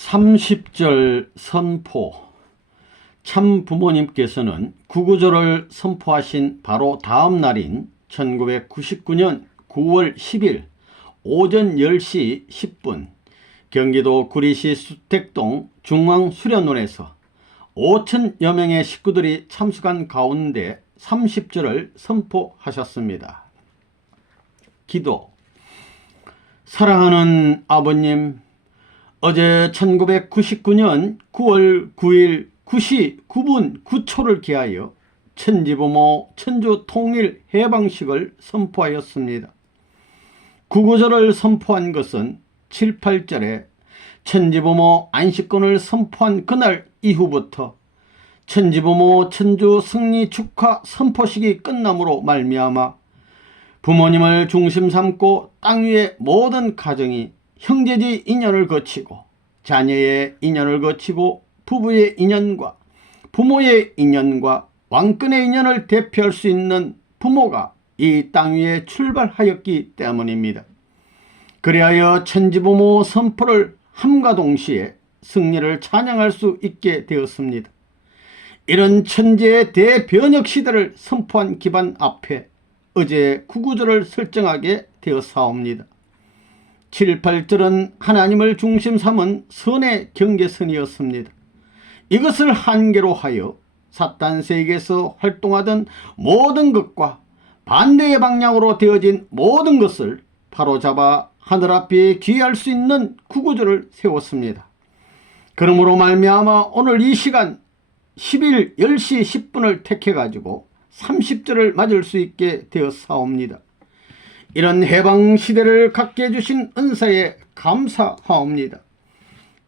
30절 선포. 참 부모님께서는 구구절을 선포하신 바로 다음 날인 1999년 9월 10일 오전 10시 10분 경기도 구리시 수택동 중앙수련원에서 5천여 명의 식구들이 참석한 가운데 30절을 선포하셨습니다. 기도. 사랑하는 아버님, 어제 1999년 9월 9일 9시 9분 9초를 기하여 천지부모 천주통일 해방식을 선포하였습니다. 구구절을 선포한 것은 7, 8절에 천지부모 안식권을 선포한 그날 이후부터 천지부모 천주 승리 축하 선포식이 끝남으로 말미암아 부모님을 중심 삼고 땅 위의 모든 가정이 형제지 인연을 거치고 자녀의 인연을 거치고 부부의 인연과 부모의 인연과 왕권의 인연을 대표할 수 있는 부모가 이 땅 위에 출발하였기 때문입니다. 그리하여 천지부모 선포를 함과 동시에 승리를 찬양할 수 있게 되었습니다. 이런 천지의 대변혁 시대를 선포한 기반 앞에 어제 구구절을 설정하게 되었사옵니다. 7, 8절은 하나님을 중심 삼은 선의 경계선이었습니다. 이것을 한계로 하여 사탄 세계에서 활동하던 모든 것과 반대의 방향으로 되어진 모든 것을 바로잡아 하늘 앞에 귀할 수 있는 구구절을 세웠습니다. 그러므로 말미암아 오늘 이 시간 10일 10시 10분을 택해가지고 30절을 맞을 수 있게 되었사옵니다. 이런 해방시대를 갖게 해주신 은사에 감사하옵니다.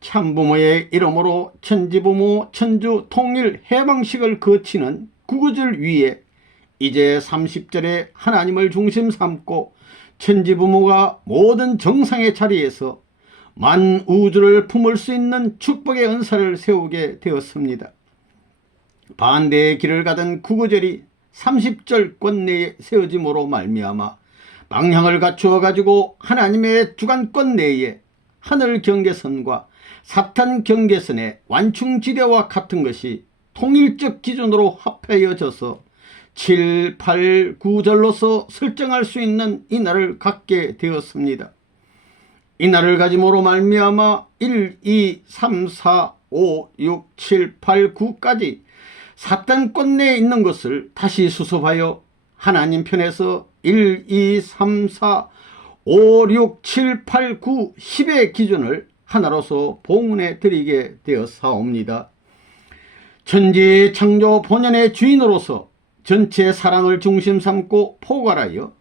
참부모의 이름으로 천지부모 천주 통일 해방식을 거치는 구구절 위에 이제 30절에 하나님을 중심 삼고 천지부모가 모든 정상의 자리에서 만우주를 품을 수 있는 축복의 은사를 세우게 되었습니다. 반대의 길을 가던 구구절이 30절권 내에 세워짐으로 말미암아 방향을 갖추어 가지고 하나님의 주관권 내에 하늘 경계선과 사탄 경계선의 완충지대와 같은 것이 통일적 기준으로 합해져서 7, 8, 9절로서 설정할 수 있는 이 날을 갖게 되었습니다. 이 날을 가짐으로 말미암아 1, 2, 3, 4, 5, 6, 7, 8, 9까지 사탄권 내에 있는 것을 다시 수습하여 하나님 편에서 1, 2, 3, 4, 5, 6, 7, 8, 9, 10의 기준을 하나로서 봉헌해 드리게 되었사옵니다. 천지 창조 본연의 주인으로서 전체 사랑을 중심 삼고 포괄하여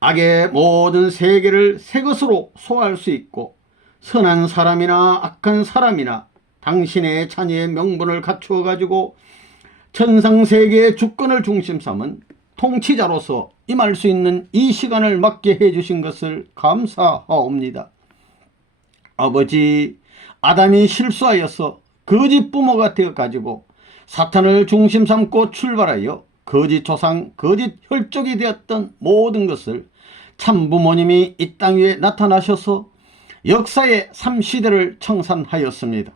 악의 모든 세계를 새 것으로 소화할 수 있고 선한 사람이나 악한 사람이나 당신의 자녀의 명분을 갖추어 가지고 천상세계의 주권을 중심 삼은 통치자로서 임할 수 있는 이 시간을 맞게 해주신 것을 감사하옵니다. 아버지, 아담이 실수하여서 거짓 부모가 되어가지고 사탄을 중심 삼고 출발하여 거짓 조상, 거짓 혈족이 되었던 모든 것을 참 부모님이 이 땅 위에 나타나셔서 역사의 3시대를 청산하였습니다.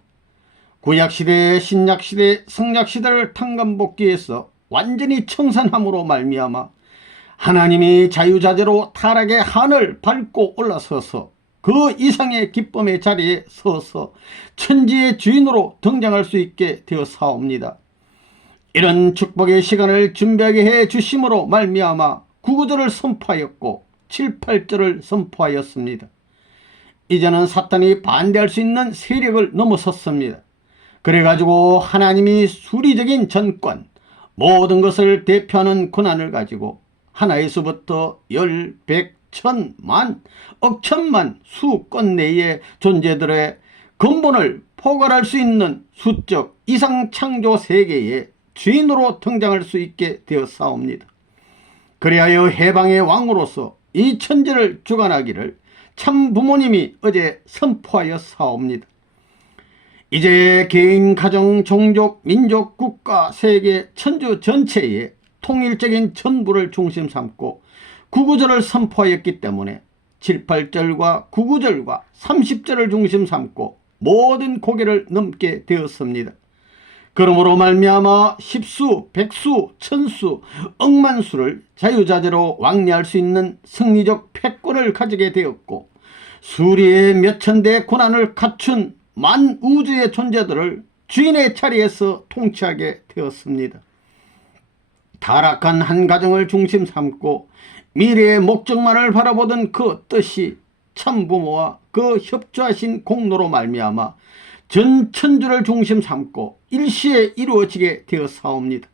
구약시대, 신약시대, 성약시대를 탕감복귀해서 완전히 청산함으로 말미암아 하나님이 자유자재로 타락의 한을 밟고 올라서서 그 이상의 기쁨의 자리에 서서 천지의 주인으로 등장할 수 있게 되었사옵니다. 이런 축복의 시간을 준비하게 해 주심으로 말미암아 구구절을 선포하였고 7, 8절을 선포하였습니다. 이제는 사탄이 반대할 수 있는 세력을 넘어섰습니다. 그래가지고 하나님이 수리적인 전권, 모든 것을 대표하는 권한을 가지고 하나의 수부터 열, 백, 천, 만, 억천만 수권 내의 존재들의 근본을 포괄할 수 있는 수적 이상 창조 세계의 주인으로 등장할 수 있게 되었사옵니다. 그리하여 해방의 왕으로서 이 천지를 주관하기를 참 부모님이 어제 선포하여 사옵니다. 이제 개인, 가정, 종족, 민족, 국가, 세계, 천주 전체의 통일적인 전부를 중심 삼고 구구절을 선포하였기 때문에 7, 8절과 9, 9절과 30절을 중심 삼고 모든 고개를 넘게 되었습니다. 그러므로 말미암아 십수, 백수, 천수, 억만수를 자유자재로 왕래할 수 있는 승리적 패권을 가지게 되었고, 수리의 몇천대의 고난을 갖춘 만우주의 존재들을 주인의 자리에서 통치하게 되었습니다. 타락한 한 가정을 중심 삼고 미래의 목적만을 바라보던 그 뜻이 참부모와 그 협조하신 공로로 말미암아 전 천주를 중심 삼고 일시에 이루어지게 되었사옵니다.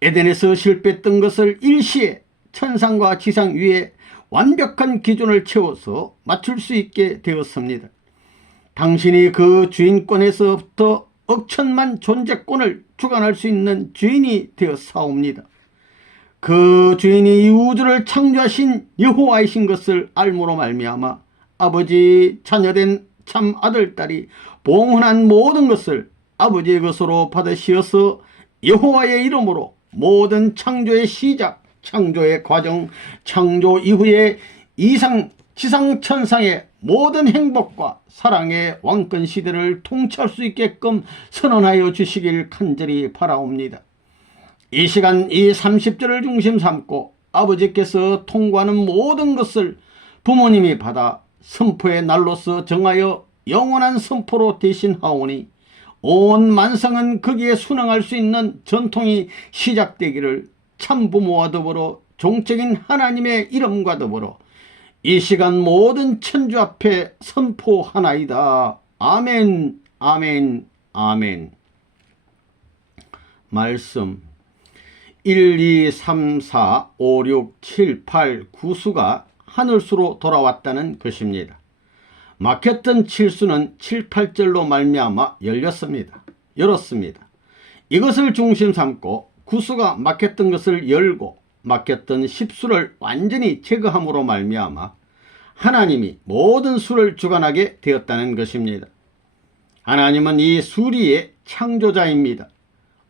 에덴에서 실패했던 것을 일시에 천상과 지상 위에 완벽한 기준을 채워서 맞출 수 있게 되었습니다. 당신이 그 주인권에서부터 억천만 존재권을 주관할 수 있는 주인이 되었사옵니다. 그 주인이 이 우주를 창조하신 여호와이신 것을 알므로 말미암아 아버지 자녀된 참 아들딸이 봉헌한 모든 것을 아버지의 것으로 받으시어서 여호와의 이름으로 모든 창조의 시작, 창조의 과정, 창조 이후의 이상 지상천상의 모든 행복과 사랑의 왕권 시대를 통치할 수 있게끔 선언하여 주시길 간절히 바라옵니다. 이 시간 이 30절을 중심 삼고 아버지께서 통과하는 모든 것을 부모님이 받아 선포의 날로서 정하여 영원한 선포로 대신하오니 온 만성은 거기에 순응할 수 있는 전통이 시작되기를 참부모와 더불어 종적인 하나님의 이름과 더불어 이 시간 모든 천주 앞에 선포하나이다. 아멘, 아멘, 아멘. 말씀 1, 2, 3, 4, 5, 6, 7, 8, 9수가 하늘수로 돌아왔다는 것입니다. 막혔던 7수는 7, 8절로 말미암아 열었습니다. 이것을 중심 삼고 9수가 막혔던 것을 열고 막혔던 10수를 완전히 제거함으로 말미암아 하나님이 모든 수를 주관하게 되었다는 것입니다. 하나님은 이 수리의 창조자입니다.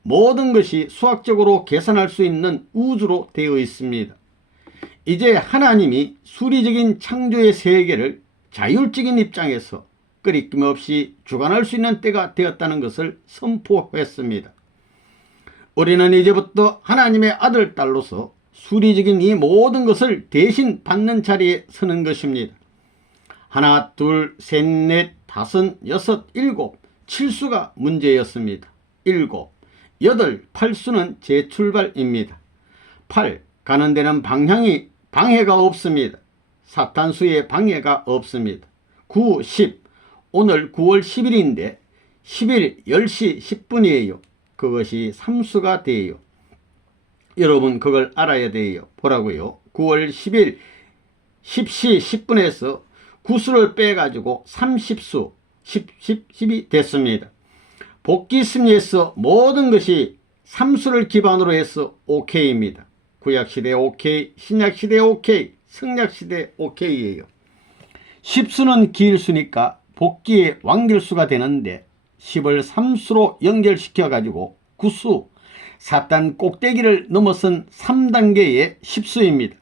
모든 것이 수학적으로 계산할 수 있는 우주로 되어 있습니다. 이제 하나님이 수리적인 창조의 세계를 자율적인 입장에서 끊임 없이 주관할 수 있는 때가 되었다는 것을 선포했습니다. 우리는 이제부터 하나님의 아들, 딸로서 수리적인 이 모든 것을 대신 받는 자리에 서는 것입니다. 하나, 둘, 셋, 넷, 다섯, 여섯, 일곱, 7수가 문제였습니다. 일곱, 여덟, 8수는 재출발입니다. 8, 가는 데는 방해가 없습니다. 사탄수의 방해가 없습니다. 9, 10, 오늘 9월 10일인데 10일 10시 10분이에요. 그것이 3수가 돼요. 여러분 그걸 알아야 돼요. 보라고요. 9월 10일 10시 10분에서 9수를 빼가지고 30수 10이 됐습니다. 복귀 심리에서 모든 것이 3수를 기반으로 해서 OK입니다. 구약시대 OK, 신약시대 OK, 성약시대 OK예요. 10수는 기일수니까 복귀의 완결수가 되는데 10을 3수로 연결시켜 가지고 9수, 사단 꼭대기를 넘어선 3단계의 10수입니다.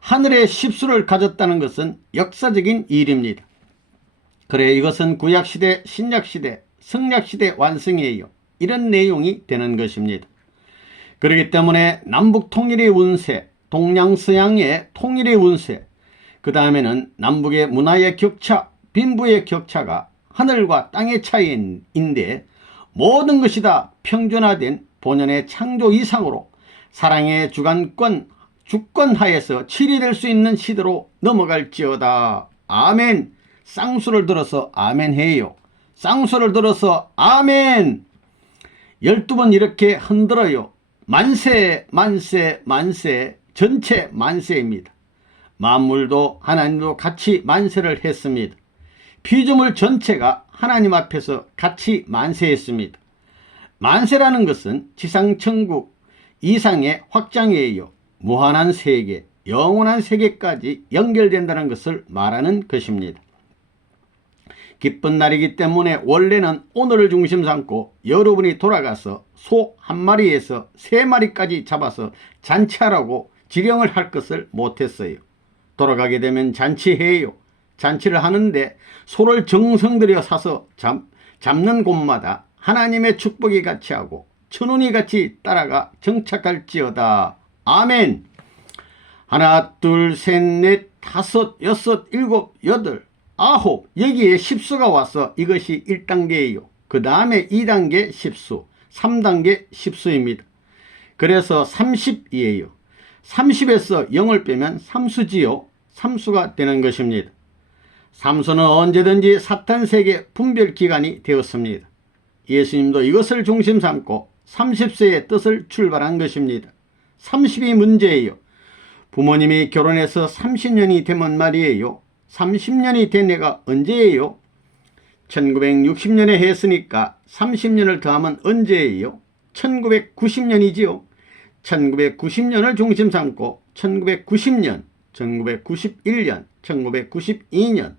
하늘의 10수를 가졌다는 것은 역사적인 일입니다. 그래 이것은 구약시대, 신약시대, 성약시대 완성이에요. 이런 내용이 되는 것입니다. 그렇기 때문에 남북 통일의 운세, 동양서양의 통일의 운세, 그 다음에는 남북의 문화의 격차, 빈부의 격차가 하늘과 땅의 차이인데 모든 것이 다 평준화된 본연의 창조 이상으로 사랑의 주권 하에서 치리될 수 있는 시대로 넘어갈지어다. 아멘. 쌍수를 들어서 아멘 해요. 쌍수를 들어서 아멘. 12번 이렇게 흔들어요. 만세, 만세, 만세. 전체 만세입니다. 만물도 하나님도 같이 만세를 했습니다. 피조물 전체가 하나님 앞에서 같이 만세했습니다. 만세라는 것은 지상천국 이상의 확장이에요. 무한한 세계, 영원한 세계까지 연결된다는 것을 말하는 것입니다. 기쁜 날이기 때문에 원래는 오늘을 중심 삼고 여러분이 돌아가서 소 한 마리에서 3마리까지 잡아서 잔치하라고 지령을 할 것을 못했어요. 돌아가게 되면 잔치해요. 잔치를 하는데 소를 정성 들여 사서 잡는 곳마다 하나님의 축복이 같이 하고 천운이 같이 따라가 정착할지어다. 아멘. 하나, 둘, 셋, 넷, 다섯, 여섯, 일곱, 여덟, 아홉. 여기에 십수가 와서 이것이 1단계예요. 그 다음에 2단계 십수, 3단계 십수입니다. 그래서 30이에요. 30에서 0을 빼면 삼수지요. 삼수가 되는 것입니다. 삼수는 언제든지 사탄 세계 분별 기간이 되었습니다. 예수님도 이것을 중심 삼고 30세의 뜻을 출발한 것입니다. 30이 문제예요. 부모님이 결혼해서 30년이 되면 말이에요. 30년이 된 해가 언제예요? 1960년에 했으니까 30년을 더하면 언제예요? 1990년이지요. 1990년을 중심 삼고 1990년, 1991년, 1992년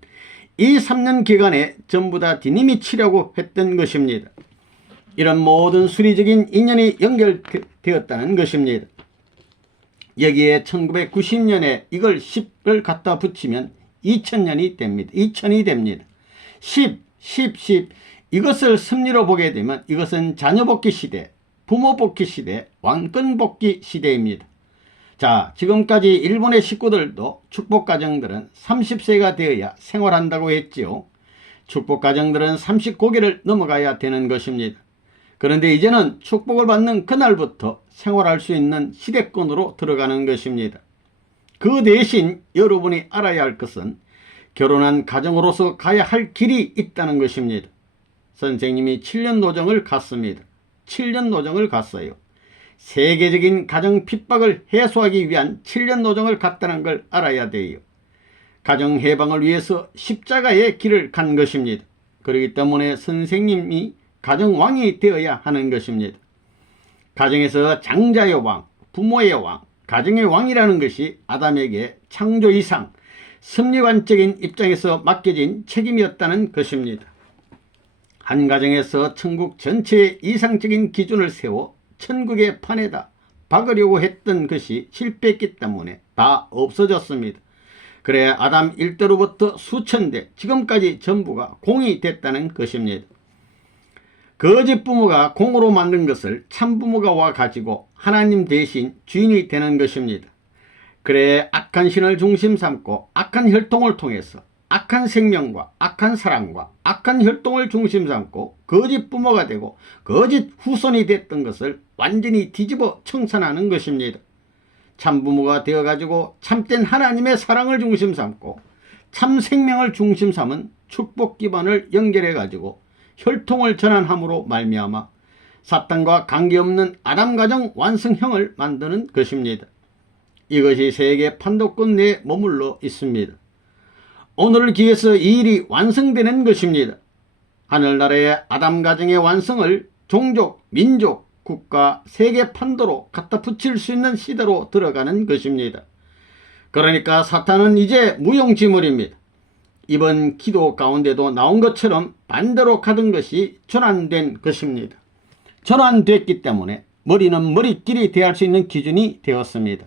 이 3년 기간에 전부 다 디님이 치려고 했던 것입니다. 이런 모든 수리적인 인연이 연결되었다는 것입니다. 여기에 1990년에 이걸 10을 갖다 붙이면 2000년이 됩니다. 2000이 됩니다. 10 이것을 섭리로 보게 되면 이것은 자녀복귀 시대, 부모복귀 시대, 왕권복귀 시대입니다. 자, 지금까지 일본의 식구들도 축복가정들은 30세가 되어야 생활한다고 했지요. 축복가정들은 30고개를 넘어가야 되는 것입니다. 그런데 이제는 축복을 받는 그날부터 생활할 수 있는 시대권으로 들어가는 것입니다. 그 대신 여러분이 알아야 할 것은 결혼한 가정으로서 가야 할 길이 있다는 것입니다. 선생님이 7년 노정을 갔습니다. 7년 노정을 갔어요. 세계적인 가정 핍박을 해소하기 위한 7년 노정을 갔다는 걸 알아야 돼요. 가정 해방을 위해서 십자가의 길을 간 것입니다. 그렇기 때문에 선생님이 가정왕이 되어야 하는 것입니다. 가정에서 장자의 왕, 부모의 왕, 가정의 왕이라는 것이 아담에게 창조 이상 섭리관적인 입장에서 맡겨진 책임이었다는 것입니다. 한 가정에서 천국 전체의 이상적인 기준을 세워 천국의 판에다 박으려고 했던 것이 실패했기 때문에 다 없어졌습니다. 그래 아담 일대로부터 수천대 지금까지 전부가 공이 됐다는 것입니다. 거짓 부모가 공으로 만든 것을 참 부모가 와가지고 하나님 대신 주인이 되는 것입니다. 그래 악한 신을 중심 삼고 악한 혈통을 통해서 악한 생명과 악한 사랑과 악한 혈통을 중심 삼고 거짓 부모가 되고 거짓 후손이 됐던 것을 완전히 뒤집어 청산하는 것입니다. 참 부모가 되어가지고 참된 하나님의 사랑을 중심 삼고 참 생명을 중심 삼은 축복 기반을 연결해가지고 혈통을 전환함으로 말미암아 사탄과 관계없는 아담 가정 완성형을 만드는 것입니다. 이것이 세계 판도권 내에 머물러 있습니다. 오늘을 기해서 이 일이 완성되는 것입니다. 하늘나라의 아담 가정의 완성을 종족, 민족, 국가, 세계 판도로 갖다 붙일 수 있는 시대로 들어가는 것입니다. 그러니까 사탄은 이제 무용지물입니다. 이번 기도 가운데도 나온 것처럼 반대로 가던 것이 전환된 것입니다. 전환됐기 때문에 머리는 머리끼리 대할 수 있는 기준이 되었습니다.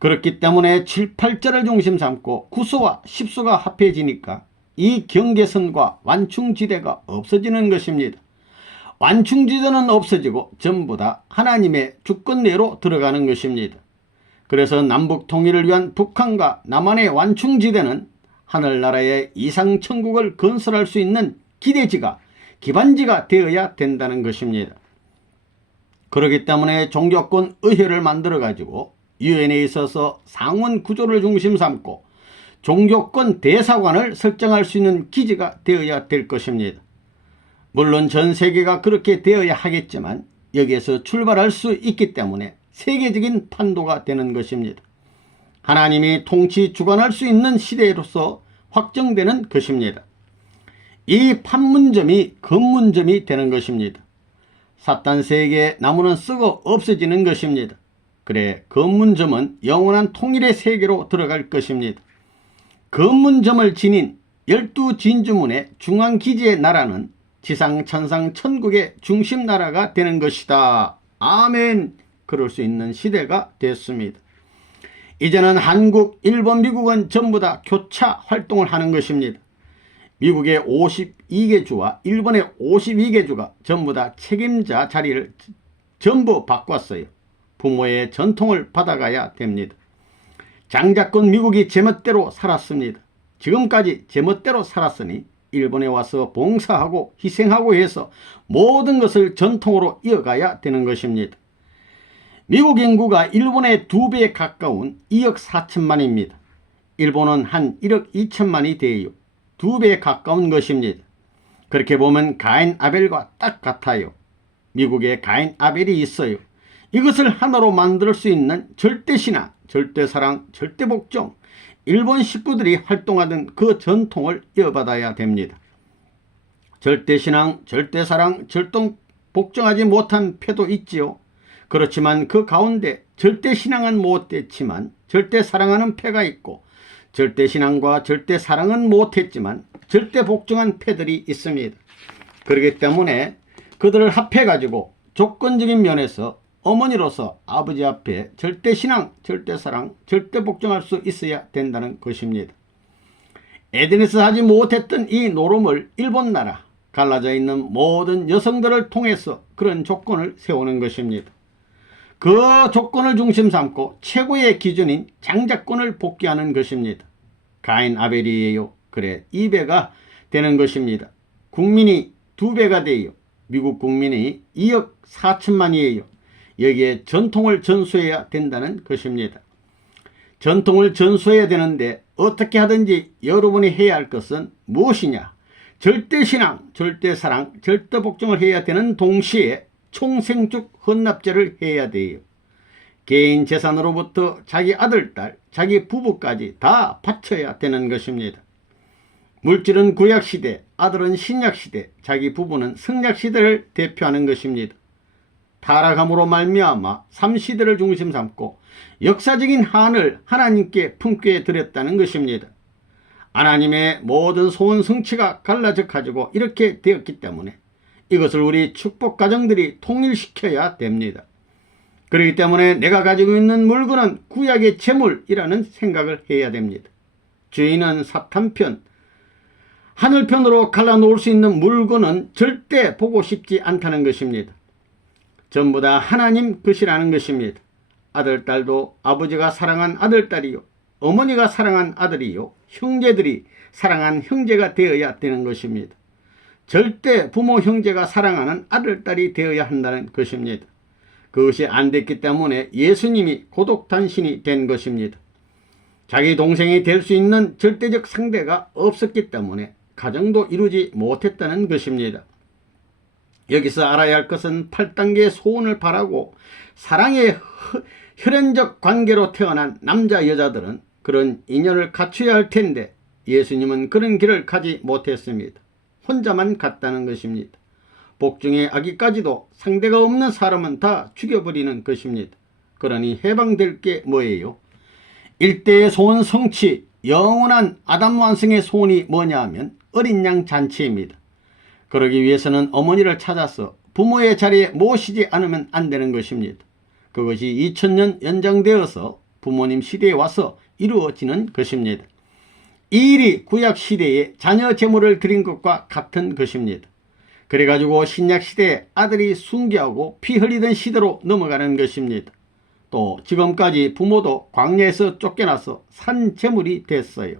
그렇기 때문에 7, 8절을 중심 삼고 9수와 10수가 합해지니까 이 경계선과 완충지대가 없어지는 것입니다. 완충지대는 없어지고 전부 다 하나님의 주권 내로 들어가는 것입니다. 그래서 남북 통일을 위한 북한과 남한의 완충지대는 하늘나라의 이상천국을 건설할 수 있는 기대지가 기반지가 되어야 된다는 것입니다. 그렇기 때문에 종교권 의회를 만들어 가지고 유엔에 있어서 상원 구조를 중심 삼고 종교권 대사관을 설정할 수 있는 기지가 되어야 될 것입니다. 물론 전 세계가 그렇게 되어야 하겠지만 여기에서 출발할 수 있기 때문에 세계적인 판도가 되는 것입니다. 하나님이 통치 주관할 수 있는 시대로서 확정되는 것입니다. 이 판문점이 검문점이 되는 것입니다. 사탄 세계의 나무는 썩어 없어지는 것입니다. 그래 검문점은 영원한 통일의 세계로 들어갈 것입니다. 검문점을 지닌 12진주문의 중앙기지의 나라는 지상 천상 천국의 중심 나라가 되는 것이다. 아멘. 그럴 수 있는 시대가 됐습니다. 이제는 한국, 일본, 미국은 전부 다 교차 활동을 하는 것입니다. 미국의 52개 주와 일본의 52개 주가 전부 다 책임자 자리를 전부 바꿨어요. 부모의 전통을 받아가야 됩니다. 장자권 미국이 제멋대로 살았습니다. 지금까지 제멋대로 살았으니 일본에 와서 봉사하고 희생하고 해서 모든 것을 전통으로 이어가야 되는 것입니다. 미국 인구가 일본의 2배에 가까운 2억 4천만입니다. 일본은 한 1억 2천만이 돼요. 2배에 가까운 것입니다. 그렇게 보면 가인 아벨과 딱 같아요. 미국에 가인 아벨이 있어요. 이것을 하나로 만들 수 있는 절대신앙, 절대사랑, 절대복종, 일본 식구들이 활동하던 그 전통을 이어받아야 됩니다. 절대신앙, 절대사랑, 절대복종하지 못한 패도 있지요. 그렇지만 그 가운데 절대신앙은 못했지만 절대사랑하는 패가 있고, 절대신앙과 절대사랑은 못했지만 절대복종한 패들이 있습니다. 그렇기 때문에 그들을 합해가지고 조건적인 면에서 어머니로서 아버지 앞에 절대신앙, 절대사랑, 절대복종할 수 있어야 된다는 것입니다. 에덴에서 하지 못했던 이 노름을 일본 나라, 갈라져 있는 모든 여성들을 통해서 그런 조건을 세우는 것입니다. 그 조건을 중심 삼고 최고의 기준인 장자권을 복귀하는 것입니다. 가인 아벨이에요. 그래 2배가 되는 것입니다. 국민이 2배가 돼요. 미국 국민이 2억 4천만이에요. 여기에 전통을 전수해야 된다는 것입니다. 전통을 전수해야 되는데 어떻게 하든지 여러분이 해야 할 것은 무엇이냐? 절대신앙, 절대사랑, 절대복종을 해야 되는 동시에 총생축 헌납제를 해야 돼요. 개인 재산으로부터 자기 아들, 딸, 자기 부부까지 다 바쳐야 되는 것입니다. 물질은 구약시대, 아들은 신약시대, 자기 부부는 성약시대를 대표하는 것입니다. 타락함으로 말미암아 3시대를 중심 삼고 역사적인 한을 하나님께 품게 드렸다는 것입니다. 하나님의 모든 소원 성취가 갈라져 가지고 이렇게 되었기 때문에 이것을 우리 축복 가정들이 통일시켜야 됩니다. 그렇기 때문에 내가 가지고 있는 물건은 구약의 재물이라는 생각을 해야 됩니다. 주인은 사탄편, 하늘편으로 갈라놓을 수 있는 물건은 절대 보고 싶지 않다는 것입니다. 전부 다 하나님 것이라는 것입니다. 아들, 딸도 아버지가 사랑한 아들, 딸이요, 어머니가 사랑한 아들이요, 형제들이 사랑한 형제가 되어야 되는 것입니다. 절대 부모 형제가 사랑하는 아들, 딸이 되어야 한다는 것입니다. 그것이 안 됐기 때문에 예수님이 고독단신이 된 것입니다. 자기 동생이 될 수 있는 절대적 상대가 없었기 때문에 가정도 이루지 못했다는 것입니다. 여기서 알아야 할 것은 8단계의 소원을 바라고 사랑의 혈연적 관계로 태어난 남자 여자들은 그런 인연을 갖춰야 할 텐데 예수님은 그런 길을 가지 못했습니다. 혼자만 갔다는 것입니다. 복중의 아기까지도 상대가 없는 사람은 다 죽여버리는 것입니다. 그러니 해방될 게 뭐예요? 일대의 소원 성취, 영원한 아담 완성의 소원이 뭐냐 하면 어린 양 잔치입니다. 그러기 위해서는 어머니를 찾아서 부모의 자리에 모시지 않으면 안 되는 것입니다. 그것이 2000년 연장되어서 부모님 시대에 와서 이루어지는 것입니다. 이 일이 구약 시대에 자녀 제물을 드린 것과 같은 것입니다. 그래가지고 신약 시대에 아들이 순교하고 피 흘리던 시대로 넘어가는 것입니다. 또 지금까지 부모도 광야에서 쫓겨나서 산 제물이 됐어요.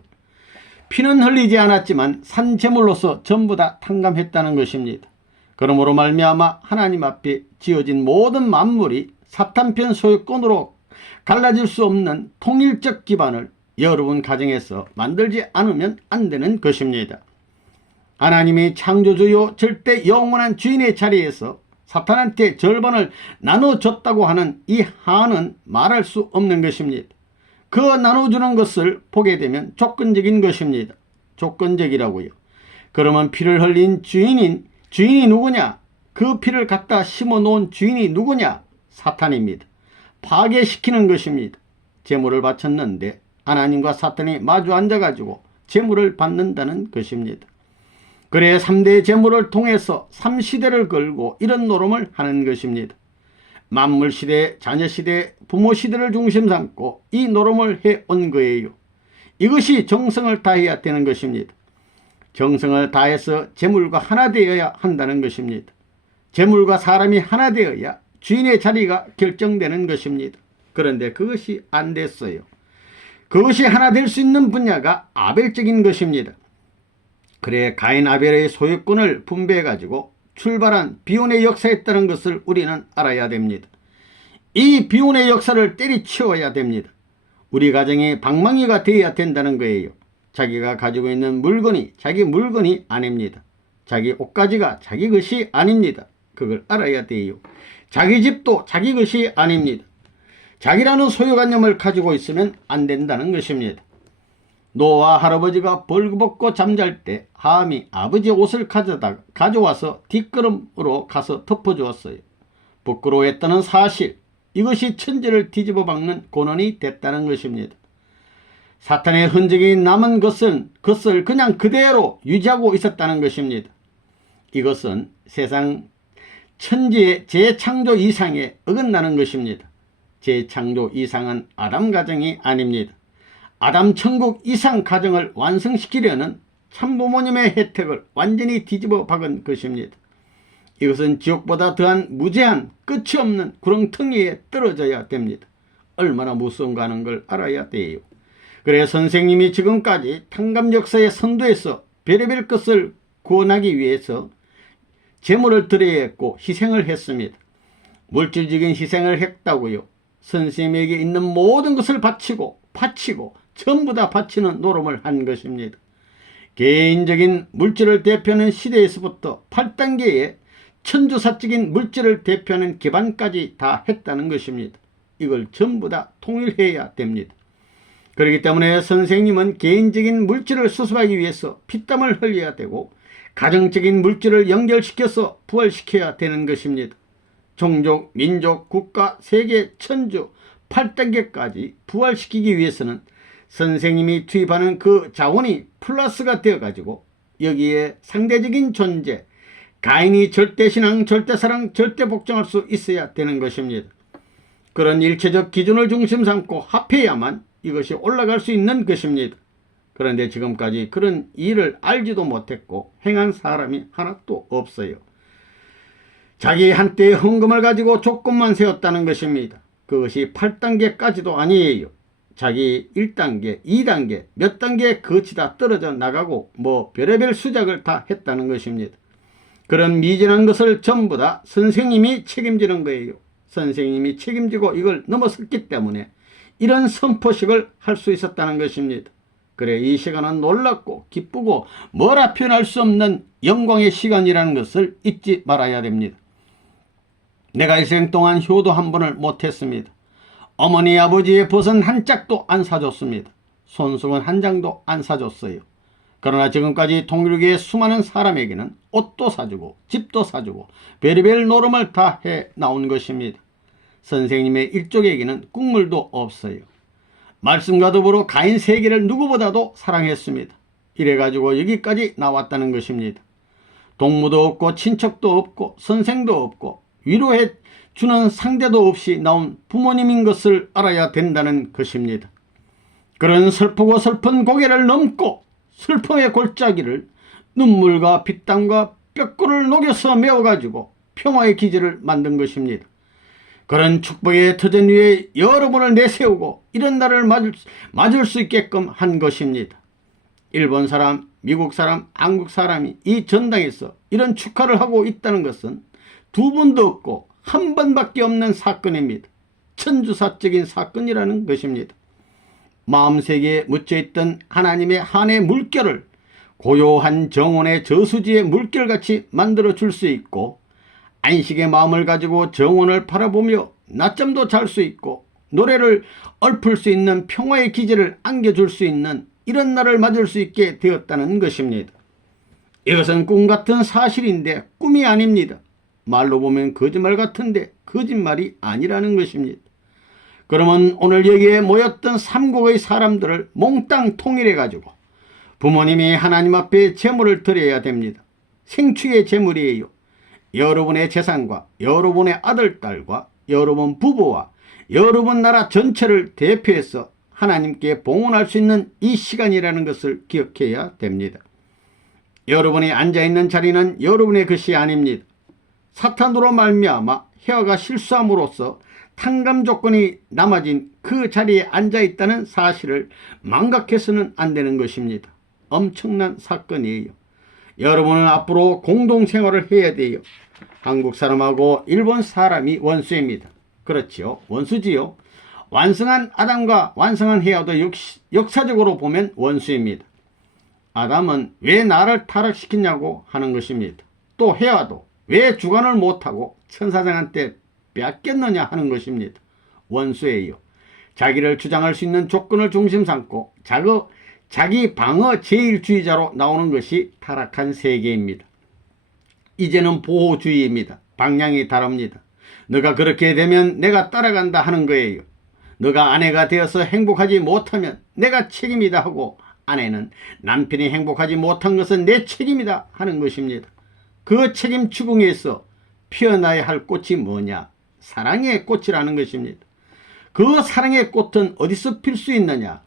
피는 흘리지 않았지만 산 제물로서 전부 다 탕감했다는 것입니다. 그러므로 말미암아 하나님 앞에 지어진 모든 만물이 사탄편 소유권으로 갈라질 수 없는 통일적 기반을 여러분 가정에서 만들지 않으면 안 되는 것입니다. 하나님이 창조주요 절대 영원한 주인의 자리에서 사탄한테 절반을 나눠줬다고 하는 이 한은 말할 수 없는 것입니다. 그 나눠주는 것을 보게 되면 조건적인 것입니다. 조건적이라고요. 그러면 피를 흘린 주인이 누구냐? 그 피를 갖다 심어놓은 주인이 누구냐? 사탄입니다. 파괴시키는 것입니다. 제물을 바쳤는데 하나님과 사탄이 마주 앉아가지고 제물을 받는다는 것입니다. 그래 3대 제물을 통해서 3시대를 걸고 이런 노름을 하는 것입니다. 만물시대, 자녀시대, 부모시대를 중심 삼고 이 노름을 해온 거예요. 이것이 정성을 다해야 되는 것입니다. 정성을 다해서 재물과 하나 되어야 한다는 것입니다. 재물과 사람이 하나 되어야 주인의 자리가 결정되는 것입니다. 그런데 그것이 안 됐어요. 그것이 하나 될 수 있는 분야가 아벨적인 것입니다. 그래 가인 아벨의 소유권을 분배해 가지고 출발한 비혼의 역사였다는 것을 우리는 알아야 됩니다. 이 비혼의 역사를 때리치워야 됩니다. 우리 가정이 방망이가 되어야 된다는 거예요. 자기가 가지고 있는 물건이 자기 물건이 아닙니다. 자기 옷가지가 자기 것이 아닙니다. 그걸 알아야 돼요. 자기 집도 자기 것이 아닙니다. 자기라는 소유관념을 가지고 있으면 안 된다는 것입니다. 노아 할아버지가 벌거벗고 잠잘 때 함이 아버지의 옷을 가져와서 뒷걸음으로 가서 덮어주었어요. 부끄러워했다는 사실, 이것이 천지를 뒤집어 박는 고난이 됐다는 것입니다. 사탄의 흔적이 남은 것을 그냥 그대로 유지하고 있었다는 것입니다. 이것은 세상 천지의 재창조 이상에 어긋나는 것입니다. 재창조 이상은 아담 가정이 아닙니다. 아담 천국 이상 가정을 완성시키려는 참부모님의 혜택을 완전히 뒤집어 박은 것입니다. 이것은 지옥보다 더한 무제한 끝이 없는 구렁텅이에 떨어져야 됩니다. 얼마나 무서운가 하는 걸 알아야 돼요. 그래 선생님이 지금까지 탕감 역사의 선두에서 별의별 것을 구원하기 위해서 재물을 드려야 했고 희생을 했습니다. 물질적인 희생을 했다고요. 선생님에게 있는 모든 것을 바치고 전부 다 바치는 노름을 한 것입니다. 개인적인 물질을 대표하는 시대에서부터 8단계의 천주사적인 물질을 대표하는 기반까지 다 했다는 것입니다. 이걸 전부 다 통일해야 됩니다. 그렇기 때문에 선생님은 개인적인 물질을 수습하기 위해서 피땀을 흘려야 되고 가정적인 물질을 연결시켜서 부활시켜야 되는 것입니다. 종족, 민족, 국가, 세계, 천주 8단계까지 부활시키기 위해서는 선생님이 투입하는 그 자원이 플러스가 되어가지고 여기에 상대적인 존재, 가인이 절대신앙, 절대사랑, 절대복종할 수 있어야 되는 것입니다. 그런 일체적 기준을 중심 삼고 합해야만 이것이 올라갈 수 있는 것입니다. 그런데 지금까지 그런 일을 알지도 못했고 행한 사람이 하나도 없어요. 자기 한때의 헌금을 가지고 조건만 세웠다는 것입니다. 그것이 8단계까지도 아니에요. 자기 1단계, 2단계, 몇 단계 거치다 떨어져 나가고 별의별 수작을 다 했다는 것입니다. 그런 미진한 것을 전부 다 선생님이 책임지는 거예요. 선생님이 책임지고 이걸 넘어섰기 때문에 이런 선포식을 할 수 있었다는 것입니다. 그래 이 시간은 놀랍고 기쁘고 뭐라 표현할 수 없는 영광의 시간이라는 것을 잊지 말아야 됩니다. 내가 일생 동안 효도 한 번을 못했습니다. 어머니 아버지의 벗은 한 짝도 안 사줬습니다. 손수건 한 장도 안 사줬어요. 그러나 지금까지 통일교의 수많은 사람에게는 옷도 사주고 집도 사주고 별의별 노름을 다 해 나온 것입니다. 선생님의 일족에게는 국물도 없어요. 말씀과 더불어 가인 세계를 누구보다도 사랑했습니다. 이래가지고 여기까지 나왔다는 것입니다. 동무도 없고 친척도 없고 선생도 없고 위로해 주는 상대도 없이 나온 부모님인 것을 알아야 된다는 것입니다. 그런 슬프고 슬픈 고개를 넘고 슬픔의 골짜기를 눈물과 피땀과 뼈골을 녹여서 메워가지고 평화의 기지를 만든 것입니다. 그런 축복의 터전 위에 여러분을 내세우고 이런 날을 맞을 수 있게끔 한 것입니다. 일본 사람, 미국 사람, 한국 사람이 이 전당에서 이런 축하를 하고 있다는 것은 두 번도 없고 한 번밖에 없는 사건입니다. 천주사적인 사건이라는 것입니다. 마음세계에 묻혀있던 하나님의 한의 물결을 고요한 정원의 저수지의 물결같이 만들어 줄 수 있고 안식의 마음을 가지고 정원을 바라보며 낮잠도 잘 수 있고 노래를 읊을 수 있는 평화의 기제를 안겨줄 수 있는 이런 날을 맞을 수 있게 되었다는 것입니다. 이것은 꿈같은 사실인데 꿈이 아닙니다. 말로 보면 거짓말 같은데 거짓말이 아니라는 것입니다. 그러면 오늘 여기에 모였던 삼국의 사람들을 몽땅 통일해가지고 부모님이 하나님 앞에 제물을 드려야 됩니다. 생축의 제물이에요. 여러분의 재산과 여러분의 아들, 딸과 여러분 부부와 여러분 나라 전체를 대표해서 하나님께 봉헌할 수 있는 이 시간이라는 것을 기억해야 됩니다. 여러분이 앉아있는 자리는 여러분의 것이 아닙니다. 사탄으로 말미암아 헤어가 실수함으로써 탕감 조건이 남아진 그 자리에 앉아있다는 사실을 망각해서는 안 되는 것입니다. 엄청난 사건이에요. 여러분은 앞으로 공동생활을 해야 돼요. 한국 사람하고 일본 사람이 원수입니다. 그렇지요. 원수지요. 완성한 아담과 완성한 헤아도 역사적으로 보면 원수입니다. 아담은 왜 나를 타락시키냐고 하는 것입니다. 또 헤아도 왜 주관을 못하고 천사장한테 뺏겼느냐 하는 것입니다. 원수예요. 자기를 주장할 수 있는 조건을 중심 삼고 자기 방어 제일주의자로 나오는 것이 타락한 세계입니다. 이제는 보호주의입니다. 방향이 다릅니다. 너가 그렇게 되면 내가 따라간다 하는 거예요. 너가 아내가 되어서 행복하지 못하면 내가 책임이다 하고 아내는 남편이 행복하지 못한 것은 내 책임이다 하는 것입니다. 그 책임 추궁에서 피어나야 할 꽃이 뭐냐? 사랑의 꽃이라는 것입니다. 그 사랑의 꽃은 어디서 필 수 있느냐?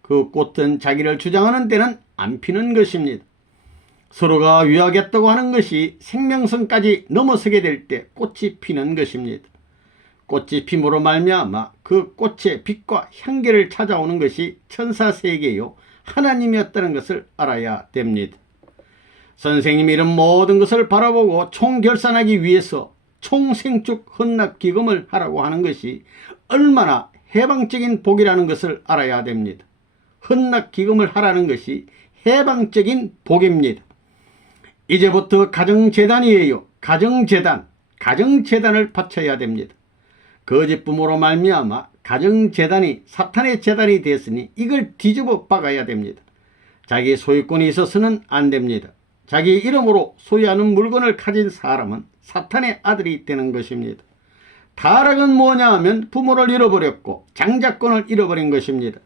그 꽃은 자기를 주장하는 데는 안 피는 것입니다. 서로가 위하겠다고 하는 것이 생명선까지 넘어서게 될 때 꽃이 피는 것입니다. 꽃이 핌으로 말미암아 그 꽃의 빛과 향기를 찾아오는 것이 천사세계요 하나님이었다는 것을 알아야 됩니다. 선생님이 이런 모든 것을 바라보고 총결산하기 위해서 총생축 헌납기금을 하라고 하는 것이 얼마나 해방적인 복이라는 것을 알아야 됩니다. 헌납기금을 하라는 것이 해방적인 복입니다. 이제부터 가정재단이에요. 가정재단을 바쳐야 됩니다. 거짓 부모로 말미암아 가정재단이 사탄의 재단이 됐으니 이걸 뒤집어 박아야 됩니다. 자기 소유권이 있어서는 안 됩니다. 자기 이름으로 소유하는 물건을 가진 사람은 사탄의 아들이 되는 것입니다. 타락은 뭐냐 하면 부모를 잃어버렸고 장자권을 잃어버린 것입니다.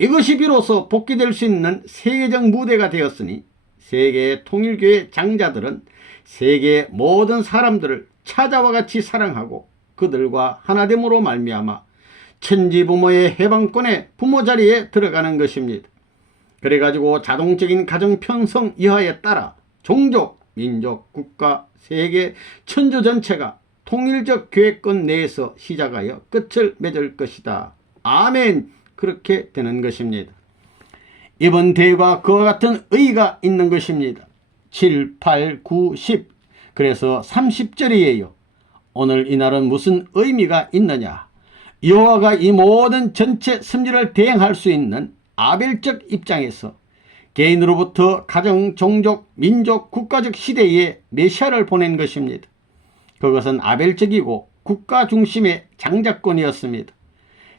이것이 비로소 복귀될 수 있는 세계적 무대가 되었으니 세계의 통일교회 장자들은 세계의 모든 사람들을 찾아와 같이 사랑하고 그들과 하나됨으로 말미암아 천지부모의 해방권의 부모 자리에 들어가는 것입니다. 그래가지고 자동적인 가정 편성 이하에 따라 종족, 민족, 국가, 세계, 천주 전체가 통일적 계획권 내에서 시작하여 끝을 맺을 것이다. 아멘. 그렇게 되는 것입니다. 이번 대회가 그와 같은 의의가 있는 것입니다. 7, 8, 9, 10 그래서 30절이에요. 오늘 이날은 무슨 의미가 있느냐? 여호와가 이 모든 전체 섭리를 대행할 수 있는 아벨적 입장에서 개인으로부터 가정, 종족, 민족, 국가적 시대에 메시아를 보낸 것입니다. 그것은 아벨적이고 국가 중심의 장자권이었습니다.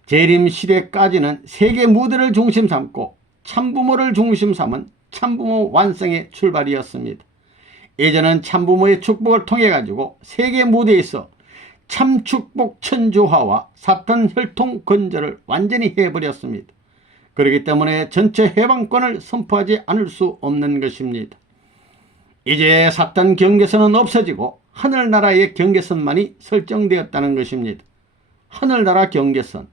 재림 시대까지는 세계 무대를 중심 삼고 참부모를 중심 삼은 참부모 완성의 출발이었습니다. 예전은 참부모의 축복을 통해 가지고 세계 무대에서 참축복 천주화와 사탄 혈통 건절을 완전히 해버렸습니다. 그렇기 때문에 전체 해방권을 선포하지 않을 수 없는 것입니다. 이제 사탄 경계선은 없어지고 하늘나라의 경계선만이 설정되었다는 것입니다. 하늘나라 경계선,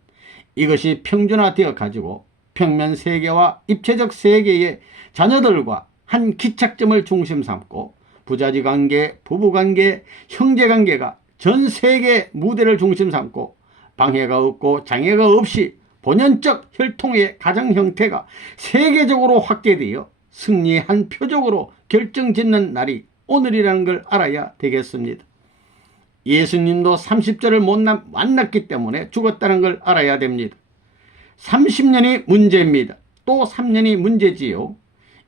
이것이 평준화되어 가지고 평면 세계와 입체적 세계의 자녀들과 한 기착점을 중심 삼고 부자지 관계, 부부 관계, 형제 관계가 전 세계 무대를 중심 삼고 방해가 없고 장애가 없이 본연적 혈통의 가정 형태가 세계적으로 확대되어 승리의 한 표적으로 결정짓는 날이 오늘이라는 걸 알아야 되겠습니다. 예수님도 30절을 못 만났기 때문에 죽었다는 걸 알아야 됩니다. 30년이 문제입니다. 또 3년이 문제지요.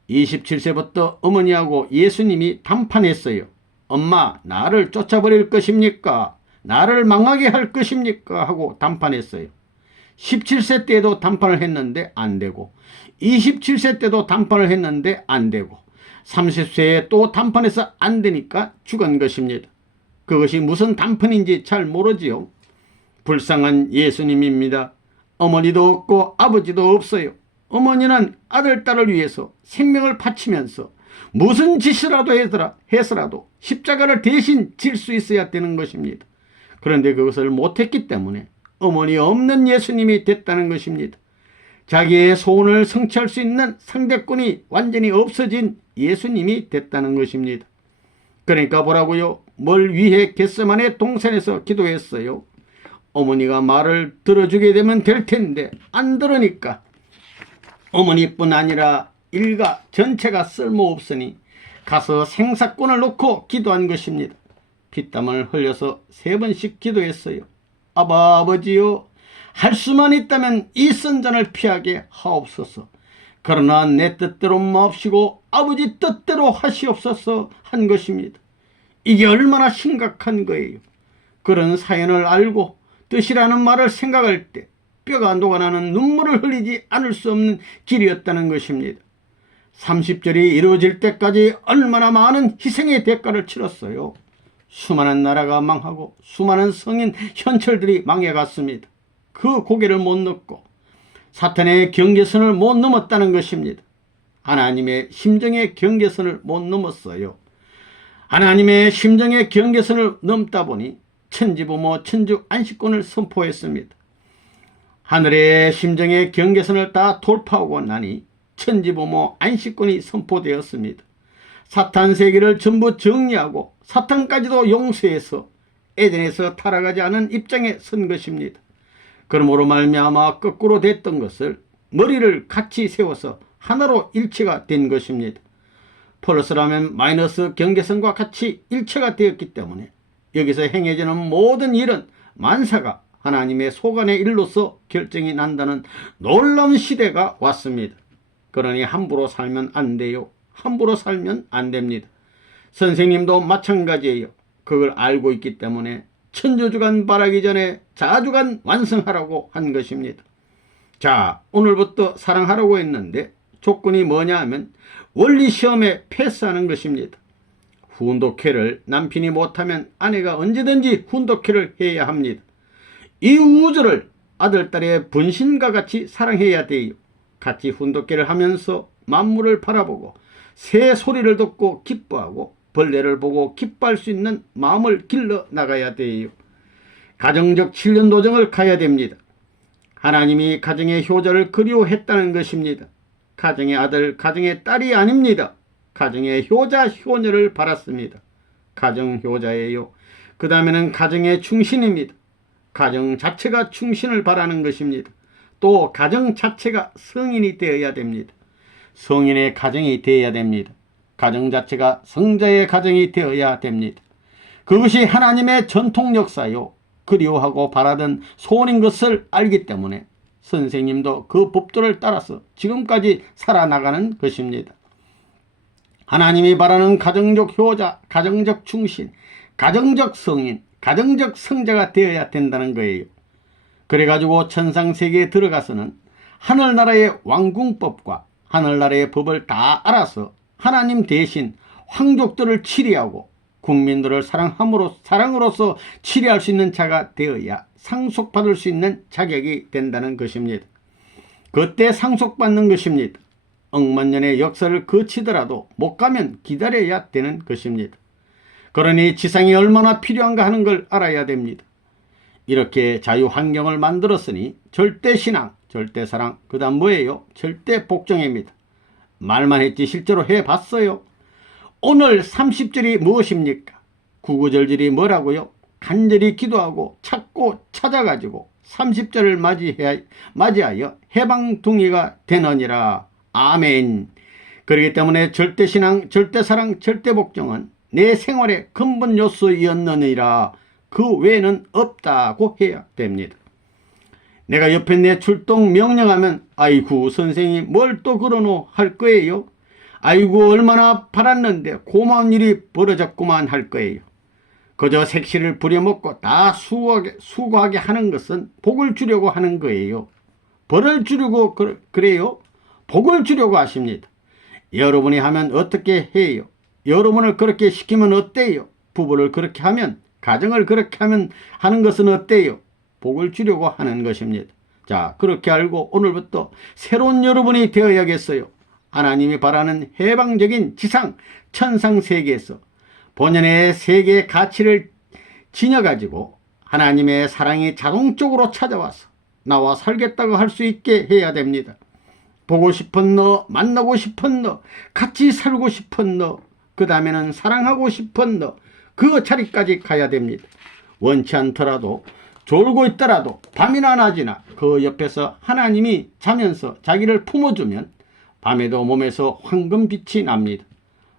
27세부터 어머니하고 예수님이 담판했어요. 엄마, 나를 쫓아버릴 것입니까? 나를 망하게 할 것입니까? 하고 담판했어요. 17세 때도 담판을 했는데 안 되고 27세 때도 담판을 했는데 안 되고 30세에 또 담판해서 안 되니까 죽은 것입니다. 그것이 무슨 담판인지 잘 모르지요. 불쌍한 예수님입니다. 어머니도 없고 아버지도 없어요. 어머니는 아들, 딸을 위해서 생명을 바치면서 무슨 짓이라도 해서라도 십자가를 대신 질 수 있어야 되는 것입니다. 그런데 그것을 못했기 때문에 어머니 없는 예수님이 됐다는 것입니다. 자기의 소원을 성취할 수 있는 상대권이 완전히 없어진 예수님이 됐다는 것입니다. 그러니까 보라고요. 뭘 위해 겟세마네 동산에서 기도했어요. 어머니가 말을 들어주게 되면 될 텐데 안 들으니까 어머니뿐 아니라 일가 전체가 쓸모없으니 가서 생사권을 놓고 기도한 것입니다. 핏땀을 흘려서 3번씩 기도했어요. 아버지요, 할 수만 있다면 이 선전을 피하게 하옵소서. 그러나 내 뜻대로 마옵시고 아버지 뜻대로 하시옵소서 한 것입니다. 이게 얼마나 심각한 거예요. 그런 사연을 알고 뜻이라는 말을 생각할 때 뼈가 녹아나는 눈물을 흘리지 않을 수 없는 길이었다는 것입니다. 30절이 이루어질 때까지 얼마나 많은 희생의 대가를 치렀어요. 수많은 나라가 망하고 수많은 성인 현철들이 망해갔습니다. 그 고개를 못 넘고 사탄의 경계선을 못 넘었다는 것입니다. 하나님의 심정의 경계선을 못 넘었어요. 하나님의 심정의 경계선을 넘다 보니 천지부모 천주 안식권을 선포했습니다. 하늘의 심정의 경계선을 다 돌파하고 나니 천지부모 안식권이 선포되었습니다. 사탄 세계를 전부 정리하고 사탄까지도 용서해서 에덴에서 타락하지 않은 입장에 선 것입니다. 그러므로 말미암아 거꾸로 됐던 것을 머리를 같이 세워서 하나로 일체가 된 것입니다. 플러스라면 마이너스 경계선과 같이 일체가 되었기 때문에 여기서 행해지는 모든 일은 만사가 하나님의 소관의 일로서 결정이 난다는 놀라운 시대가 왔습니다. 그러니 함부로 살면 안 돼요. 함부로 살면 안 됩니다. 선생님도 마찬가지예요. 그걸 알고 있기 때문에 천주주간 바라기 전에 자주간 완성하라고 한 것입니다. 자, 오늘부터 사랑하라고 했는데 조건이 뭐냐 하면 원리시험에 패스하는 것입니다. 훈독회를 남편이 못하면 아내가 언제든지 훈독회를 해야 합니다. 이 우주를 아들딸의 분신과 같이 사랑해야 돼요. 같이 훈독회를 하면서 만물을 바라보고 새 소리를 듣고 기뻐하고 벌레를 보고 기뻐할 수 있는 마음을 길러 나가야 돼요. 가정적 7년 도정을 가야 됩니다. 하나님이 가정의 효자를 그리워했다는 것입니다. 가정의 아들, 가정의 딸이 아닙니다. 가정의 효자, 효녀를 바랐습니다. 가정 효자예요. 그 다음에는 가정의 충신입니다. 가정 자체가 충신을 바라는 것입니다. 또 가정 자체가 성인이 되어야 됩니다. 성인의 가정이 되어야 됩니다. 가정 자체가 성자의 가정이 되어야 됩니다. 그것이 하나님의 전통 역사요. 그리워하고 바라던 소원인 것을 알기 때문에 선생님도 그 법도를 따라서 지금까지 살아나가는 것입니다. 하나님이 바라는 가정적 효자, 가정적 충신, 가정적 성인, 가정적 성자가 되어야 된다는 거예요. 그래가지고 천상세계에 들어가서는 하늘나라의 왕궁법과 하늘나라의 법을 다 알아서 하나님 대신 황족들을 치리하고 국민들을 사랑으로서 치리할 수 있는 자가 되어야 상속받을 수 있는 자격이 된다는 것입니다. 그때 상속받는 것입니다. 억만년의 역사를 거치더라도 못 가면 기다려야 되는 것입니다. 그러니 지상이 얼마나 필요한가 하는 걸 알아야 됩니다. 이렇게 자유환경을 만들었으니 절대신앙, 절대사랑, 그 다음 뭐예요? 절대복종입니다. 말만 했지 실제로 해봤어요. 오늘 30절이 무엇입니까? 구구절절이 뭐라고요? 간절히 기도하고 찾고 찾아가지고 30절을 맞이하여 해방둥이가 되느니라. 아멘. 그렇기 때문에 절대신앙, 절대사랑, 절대복종은 내 생활의 근본 요소였느니라. 그 외에는 없다고 해야 됩니다. 내가 옆에 내 출동 명령하면 아이고 선생님 뭘 또 그러노 할 거예요. 아이고 얼마나 바랐는데 고마운 일이 벌어졌구만 할 거예요. 그저 색시를 부려먹고 다 수고하게 하는 것은 복을 주려고 하는 거예요. 벌을 주려고 그래요? 복을 주려고 하십니다. 여러분이 하면 어떻게 해요? 여러분을 그렇게 시키면 어때요? 부부를 그렇게 하면, 가정을 그렇게 하는 것은 어때요? 복을 주려고 하는 것입니다. 자, 그렇게 알고 오늘부터 새로운 여러분이 되어야겠어요. 하나님이 바라는 해방적인 지상, 천상 세계에서 본연의 세계의 가치를 지녀가지고 하나님의 사랑이 자동적으로 찾아와서 나와 살겠다고 할 수 있게 해야 됩니다. 보고 싶은 너, 만나고 싶은 너, 같이 살고 싶은 너, 그 다음에는 사랑하고 싶은 너, 그 자리까지 가야 됩니다. 원치 않더라도, 졸고 있더라도 밤이나 낮이나 그 옆에서 하나님이 자면서 자기를 품어주면 밤에도 몸에서 황금빛이 납니다.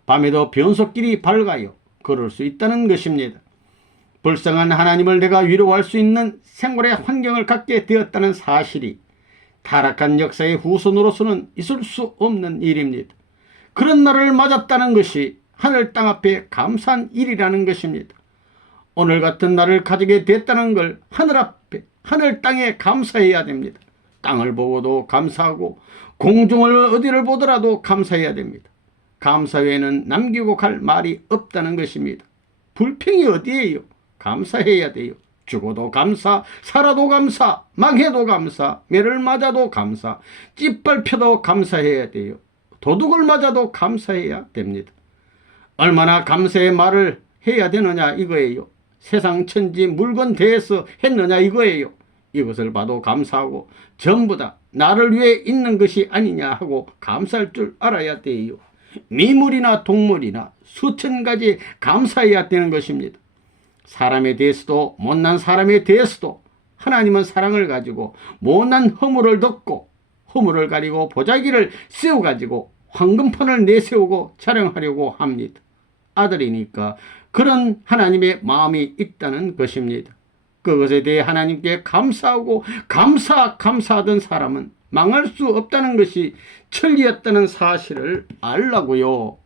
밤에도 변속길이 밝아요. 그럴 수 있다는 것입니다. 불쌍한 하나님을 내가 위로할 수 있는 생활의 환경을 갖게 되었다는 사실이 타락한 역사의 후손으로서는 있을 수 없는 일입니다. 그런 날을 맞았다는 것이 하늘 땅 앞에 감사한 일이라는 것입니다. 오늘 같은 날을 가지게 됐다는 걸 하늘 앞에, 하늘 땅에 감사해야 됩니다. 땅을 보고도 감사하고 공중을 어디를 보더라도 감사해야 됩니다. 감사 외에는 남기고 갈 말이 없다는 것입니다. 불평이 어디에요? 감사해야 돼요. 죽어도 감사, 살아도 감사, 망해도 감사, 매를 맞아도 감사, 찌밟혀도 감사해야 돼요. 도둑을 맞아도 감사해야 됩니다. 얼마나 감사의 말을 해야 되느냐 이거예요. 세상 천지 물건 대해서 했느냐 이거예요. 이것을 봐도 감사하고 전부 다 나를 위해 있는 것이 아니냐 하고 감사할 줄 알아야 돼요. 미물이나 동물이나 수천 가지 감사해야 되는 것입니다. 사람에 대해서도 못난 사람에 대해서도 하나님은 사랑을 가지고 못난 허물을 덮고 허물을 가리고 보자기를 세워가지고 황금판을 내세우고 자랑하려고 합니다. 아들이니까 그런 하나님의 마음이 있다는 것입니다. 그것에 대해 하나님께 감사하고 감사하던 사람은 망할 수 없다는 것이 천리였다는 사실을 알라고요.